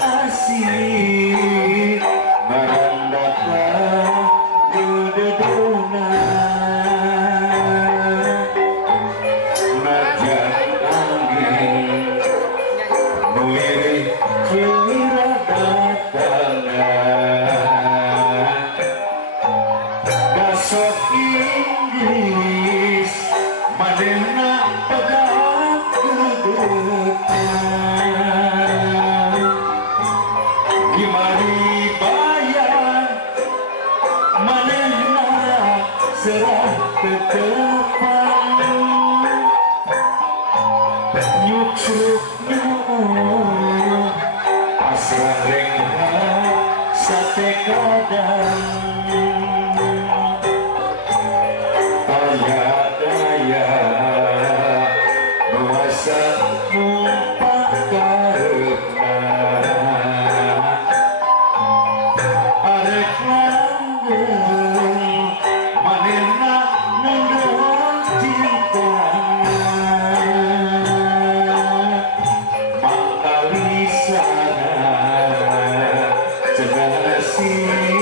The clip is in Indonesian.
asih merandata dududuna najan angin nuiri cilira datana dasok Inggris madena pegang kedudukan gimari bayar manehna serah ketepan nyuksuk nyuk asrah rengha sate kadang daya nuasa numpak karena arek langgeng manehna nunduk cinta mangkali sana cenah